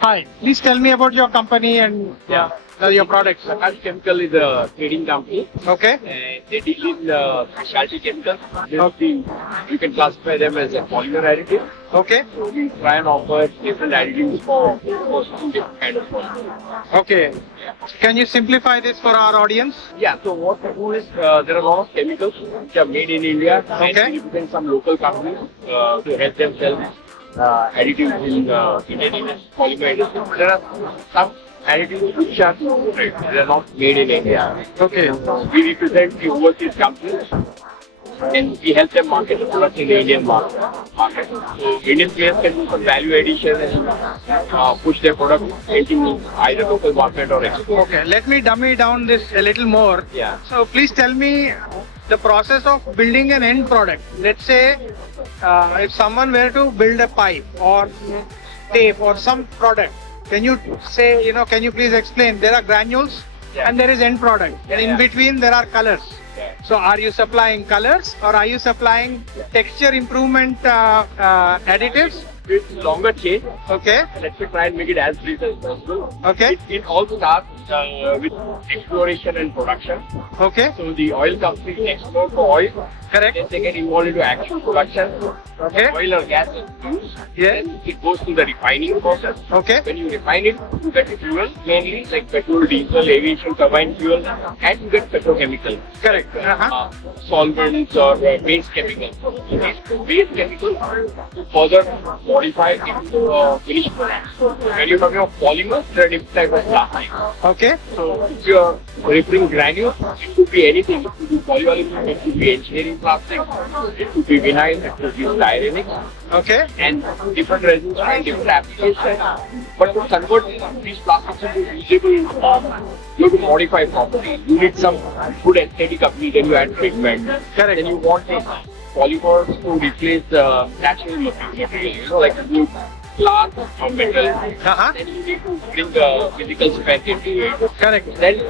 Hi, please tell me about your company and your products. Prakash Chemical is a trading company. Okay. And they deal in specialty chemicals. You can classify them as a polymer additive. Okay. So we try and offer different additives for different kind of polymers. Okay. Can you simplify this for our audience? Yeah, so what we do is there are a lot of chemicals which are made in India Okay. and we represent some local companies to help them sell additives in Indian polymer industry. There are some additives which are they are not made in India. Okay. We represent the overseas companies and we help them market the product in the Indian market. So Indian players can do some value addition and push their product into either local market or export. Okay. Let me dummy down this a little more. Yeah. So please tell me the process of building an end product. Let's say if someone were to build a pipe or tape or some product, can you say, can you please explain? There are granules and there is end product, and in between there are colors. So are you supplying colors or are you supplying texture improvement additives? It's longer chain. Okay. Let me try and make it as brief as possible. Okay. It all starts with exploration and production. Okay. So the oil companies explore for oil. Correct. Then they get involved into actual production. Okay. Oil or gas is used. Yeah. Then it goes to the refining process. Okay. When you refine it, you get fuel, mainly like petrol, diesel, aviation turbine fuel, and you get petrochemicals. Correct. Solvents or base chemicals. So these base chemicals further modify into finished products. When you're talking of polymers, there are different types of plastic. Okay. So if you're referring granules, it could be anything. It could be polyolefins, it could be engineering plastic, it could be vinyl, it could be styrenics, Okay. and different resins and different applications. But to convert these plastics into usable, you have to modify properly. You need some good aesthetic appeal, then you add treatment. Correct. Then you want these polymers to replace natural material, like wood, glass, or metal. Then you need to bring the physical strength into it. Correct. Then you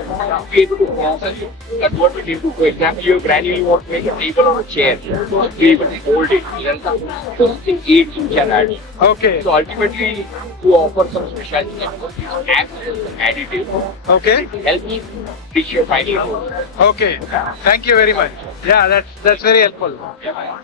be able to process it, convert it into, for example, your granule, you want to make a table or a chair. So be able to hold it. There are some processing aids you can add. Okay. So ultimately, to offer some specialty chemicals, acts as additive. Okay. Help you reach your final goal. Okay. Thank you very much. Yeah, that's very helpful. Yeah.